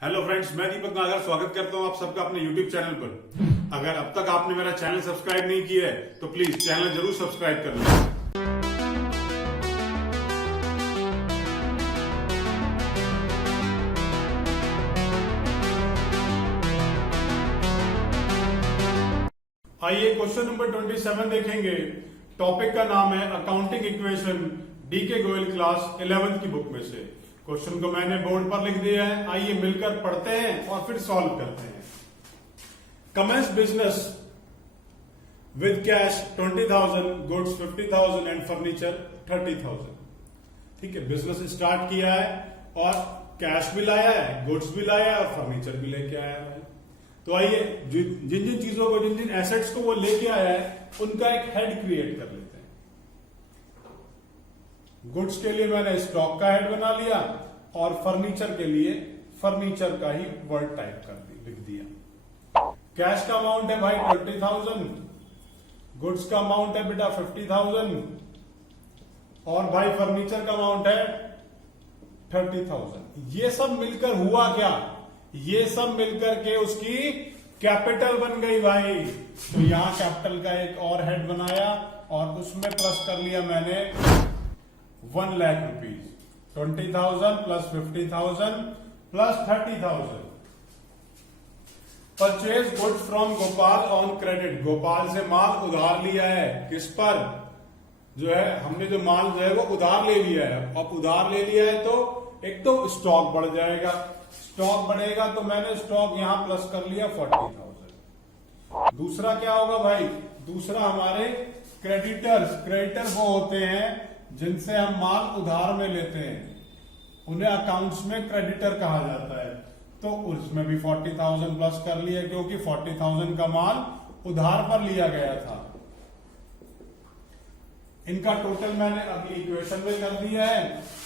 Hello friends, मैं दीपक नागर स्वागत करता हूं आप सबका अपने यूट्यूब चैनल पर। अगर अब तक आपने मेरा चैनल सब्सक्राइब नहीं किया है तो प्लीज चैनल जरूर सब्सक्राइब कर लें। आइए क्वेश्चन नंबर 27 देखेंगे। टॉपिक का नाम है अकाउंटिंग इक्वेशन, डी के गोयल क्लास 11th की बुक में से। क्वेश्चन को मैंने बोर्ड पर लिख दिया है, आइए मिलकर पढ़ते हैं और फिर सॉल्व करते हैं। Commences business with cash 20,000, goods 50,000 and furniture 30,000। ठीक है, बिजनेस स्टार्ट किया है और कैश भी लाया है, गुड्स भी लाया है और फर्नीचर भी लेके आया है। तो आइए जिन जिन चीजों को, जिन जिन एसेट्स को वो लेके आया है उनका एक हेड क्रिएट कर लेते हैं। गुड्स के लिए मैंने स्टॉक का हेड बना लिया और फर्नीचर के लिए फर्नीचर का ही वर्ड टाइप लिख दिया। कैश का अमाउंट है भाई 20,000, गुड्स का अमाउंट है बेटा 50,000 और भाई फर्नीचर का अमाउंट है 30,000। ये सब मिलकर हुआ क्या? ये सब मिलकर के उसकी कैपिटल बन गई भाई। तो यहां कैपिटल का एक और हेड बनाया और उसमें प्लस कर लिया मैंने 1 lakh rupees. 20,000 plus 50,000 plus 30,000। Purchase goods from Gopal on credit. Gopal से माल उधार लिया है। किस पर? जो है हमने जो माल जो है वो उधार ले लिया है। अब उधार ले लिया है तो एक तो स्टॉक बढ़ जाएगा, स्टॉक बढ़ेगा तो मैंने स्टॉक यहां प्लस कर लिया 40,000। दूसरा क्या होगा भाई? दूसरा हमारे क्रेडिटर्स। क्रेडिटर वो होते हैं जिनसे हम माल उधार में लेते हैं, उन्हें अकाउंट्स में क्रेडिटर कहा जाता है। तो उसमें भी 40,000 प्लस कर लिया क्योंकि 40,000 का माल उधार पर लिया गया था। इनका टोटल मैंने अगली इक्वेशन में कर दिया है।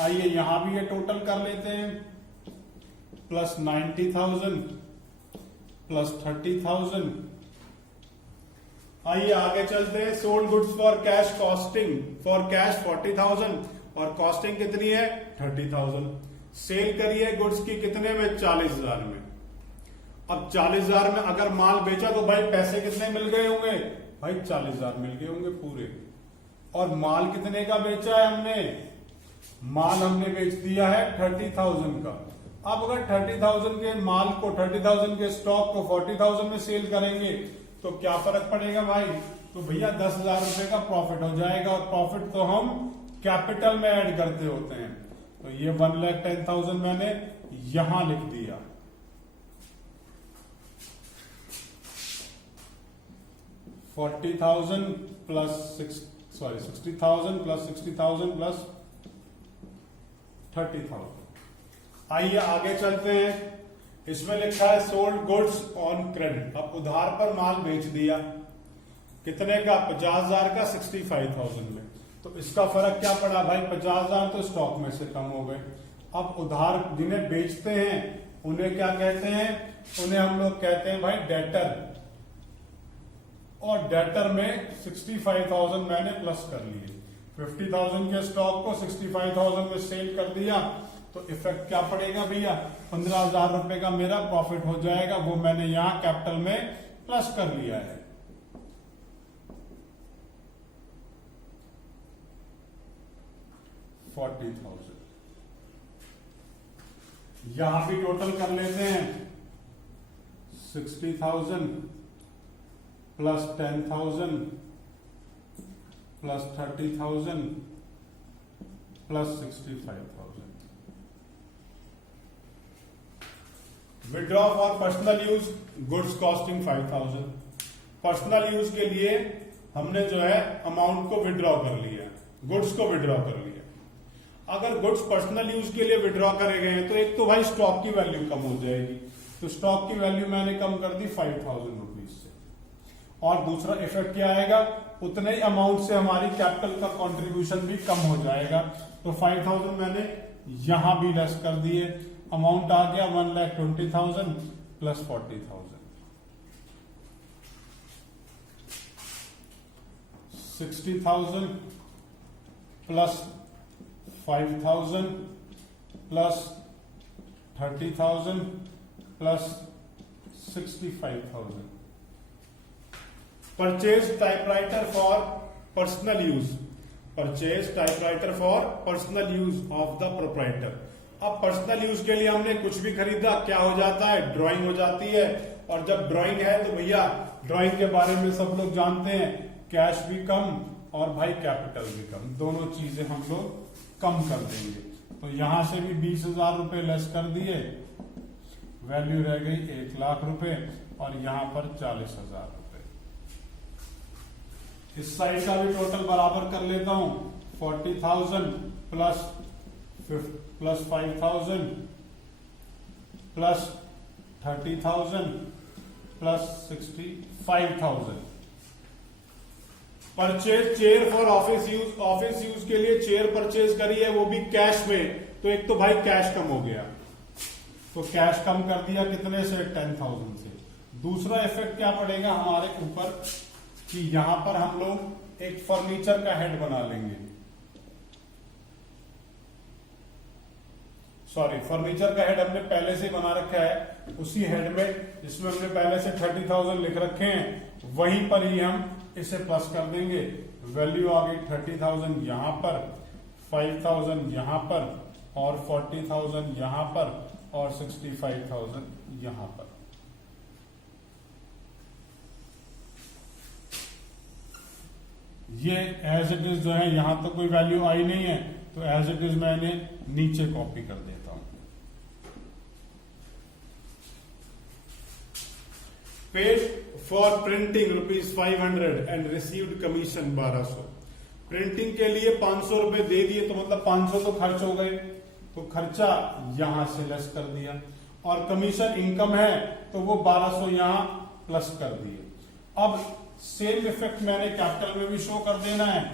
आइए यहां भी ये टोटल कर लेते हैं। Plus 90,000 plus 30,000। आइए आगे चलते हैं। Sold goods for cash costing, for cash 40,000 और कॉस्टिंग कितनी है 30,000। सेल करिए गुड्स की कितने में? 40,000 में। अब 40,000 में अगर माल बेचा तो भाई पैसे कितने मिल गए होंगे? भाई 40,000 मिल गए होंगे पूरे। और माल कितने का बेचा है हमने? माल हमने बेच दिया है 30,000 का। अब अगर 30,000 के माल को, 30,000 के स्टॉक को 40,000 में सेल करेंगे तो क्या फर्क पड़ेगा भाई? तो भैया 10,000 रुपए का प्रॉफिट हो जाएगा और प्रॉफिट तो हम कैपिटल में ऐड करते होते हैं। तो ये 1,10,000 मैंने यहां लिख दिया। $40,000 प्लस 60,000 प्लस 60,000 प्लस 30,000। आइए आगे चलते हैं। इसमें लिखा है सोल्ड गुड्स ऑन क्रेडिट। अब उधार पर माल बेच दिया कितने का? 50,000 का 65,000 में। तो इसका फर्क क्या पड़ा भाई? 50,000 तो स्टॉक में से कम हो गए। अब उधार जिन्हें बेचते हैं उन्हें क्या कहते हैं? उन्हें हम लोग कहते हैं भाई डेटर। और डेटर में 65,000 मैंने प्लस कर लिए। 50,000 के स्टॉक को 65,000 में सेल कर दिया तो इफेक्ट क्या पड़ेगा भैया? 15,000 रुपए का मेरा प्रॉफिट हो जाएगा। वो मैंने यहां कैपिटल में प्लस कर लिया है। $40,000। यहां भी टोटल कर लेते हैं। 60,000 plus 10,000 plus 30,000 plus 65,000। Withdraw for personal use goods costing 5,000। Personal use के लिए हमने जो है अमाउंट को विड्रॉ कर लिया, गुड्स को विड्रॉ कर लिया। अगर गुड्स पर्सनल यूज के लिए विड्रॉ करे गए हैं तो एक तो भाई स्टॉक की वैल्यू कम हो जाएगी। तो स्टॉक की वैल्यू मैंने कम कर दी 5,000 रुपीज से। और दूसरा इफेक्ट क्या आएगा? उतने ही अमाउंट से हमारी कैपिटल का कंट्रीब्यूशन भी कम हो जाएगा। तो 5,000 मैंने यहां भी लेस कर दिए। अमाउंट आ गया 1,20,000 plus 40,000। 60,000 plus 5,000 plus 30,000 plus 65,000। Purchase typewriter for personal use, purchase typewriter for personal use of the proprietor. अब पर्सनल यूज के लिए हमने कुछ भी खरीदा, क्या हो जाता है, ड्राइंग हो जाती है। और जब ड्राइंग है तो भैया ड्राइंग के बारे में सब लोग जानते हैं, कैश भी कम और भाई कैपिटल भी कम, दोनों चीजें हम लोग कम कर देंगे। तो यहां से भी 20,000 रुपए लेस कर दिए, वैल्यू रह गई 1,00,000 रुपए और यहां पर 40,000 रुपए। इस साइड का भी टोटल बराबर कर लेता हूं, 40,000 plus 5,000 plus 30,000 plus 65,000। Purchase chair for office use, office use के लिए चेयर परचेज करी है, वो भी कैश में। तो एक तो भाई कैश कम हो गया, तो कैश कम कर दिया कितने से, 10,000 से। दूसरा इफेक्ट क्या पड़ेगा हमारे ऊपर कि यहां पर हम लोग एक फर्नीचर का हेड बना लेंगे, सॉरी फर्नीचर का हेड हमने पहले से बना रखा है, उसी हेड में जिसमें हमने पहले से 30,000 लिख रखे हैं वहीं पर ही हम इसे प्लस कर देंगे। वैल्यू आ गई 30,000 यहां पर, 5,000 यहां पर और 40,000 यहां पर और 65,000 यहां पर। ये एज इट इज जो है, यहां तो कोई वैल्यू आई नहीं है, तो एज इट इज मैंने नीचे कॉपी कर देता हूं। Paid for printing ₹500 and received commission 1200। Printing के लिए 500 रुपए दे दिए, तो मतलब 500 तो खर्च हो गए, तो खर्चा यहां से लेस कर दिया। और कमीशन इनकम है तो वो 1200 यहां प्लस कर दिए। अब सेम इफेक्ट मैंने कैपिटल में भी शो कर देना है,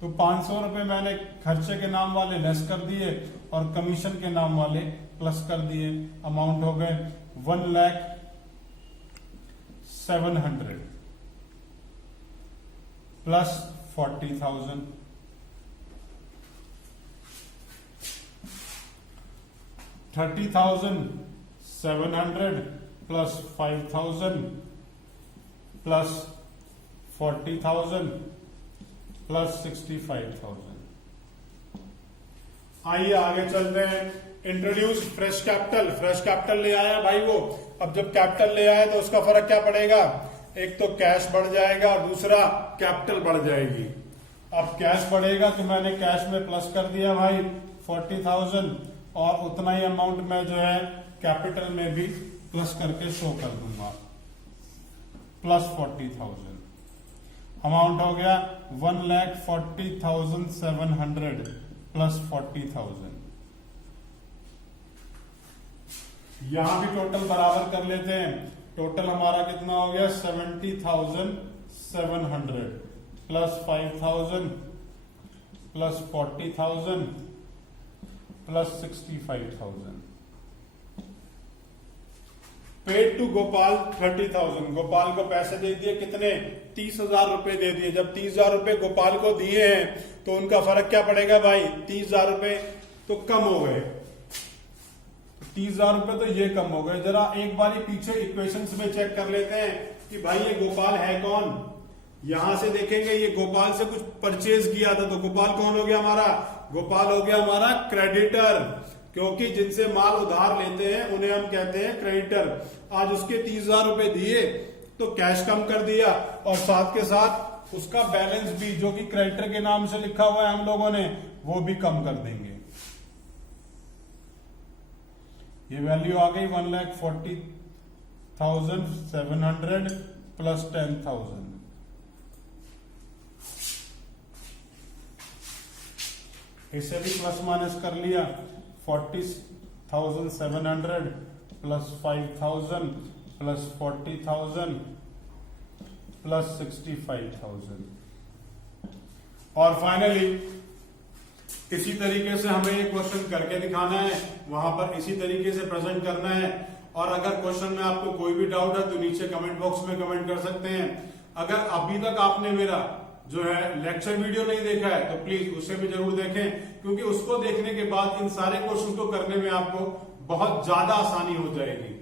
तो 500 रुपए मैंने खर्चे के नाम वाले लेस कर दिए और कमीशन के नाम वाले प्लस कर दिए। अमाउंट हो गए 1,07,000 प्लस 40,000 30,700 प्लस 5,000 प्लस 40,000 प्लस 65,000। आइए आगे चलते हैं। Introduce fresh capital, fresh capital ले आया भाई वो। अब जब कैपिटल ले आया तो उसका फर्क क्या पड़ेगा, एक तो कैश बढ़ जाएगा और दूसरा कैपिटल बढ़ जाएगी। अब कैश बढ़ेगा तो मैंने कैश में प्लस कर दिया भाई 40,000 और उतना ही अमाउंट मैं जो है कैपिटल में भी प्लस करके शो कर दूंगा, प्लस 40,000। अमाउंट हो गया 1,40,700 प्लस 40,000। यहां भी टोटल बराबर कर लेते हैं। टोटल हमारा कितना हो गया 70,700 plus 5,000 plus 40,000 plus 65,000। Paid to Gopal 30,000, Gopal को पैसे दे दिए, कितने 30,000 रुपए दे दिए। जब 30,000 रुपए गोपाल को दिए हैं तो उनका फर्क क्या पड़ेगा भाई, 30,000 रुपए तो कम हो गए, 30,000 रुपए तो ये कम हो गए। जरा एक बारी पीछे इक्वेशंस में चेक कर लेते हैं कि भाई ये गोपाल है कौन। यहां से देखेंगे ये गोपाल से कुछ परचेज किया था, तो गोपाल कौन हो गया हमारा, गोपाल हो गया हमारा क्रेडिटर, क्योंकि जिनसे माल उधार लेते हैं उन्हें हम कहते हैं क्रेडिटर। आज उसके 30,000 रुपए दिए तो कैश कम कर दिया और साथ के साथ उसका बैलेंस भी जो कि क्रेडिटर के नाम से लिखा हुआ है हम लोगों ने, वो भी कम कर देंगे। ये वैल्यू आ गई 1,40,700 प्लस 10,000। इसे भी प्लस माइनस कर लिया, 40,700 प्लस 5,000 प्लस 40,000 प्लस 65,000। और फाइनली इसी तरीके से हमें ये क्वेश्चन करके दिखाना है, वहां पर इसी तरीके से प्रेजेंट करना है। और अगर क्वेश्चन में आपको कोई भी डाउट है तो नीचे कमेंट बॉक्स में कमेंट कर सकते हैं। अगर अभी तक आपने मेरा जो है लेक्चर वीडियो नहीं देखा है तो प्लीज उसे भी जरूर देखें, क्योंकि उसको देखने के बाद इन सारे क्वेश्चन को करने में आपको बहुत ज्यादा आसानी हो जाएगी।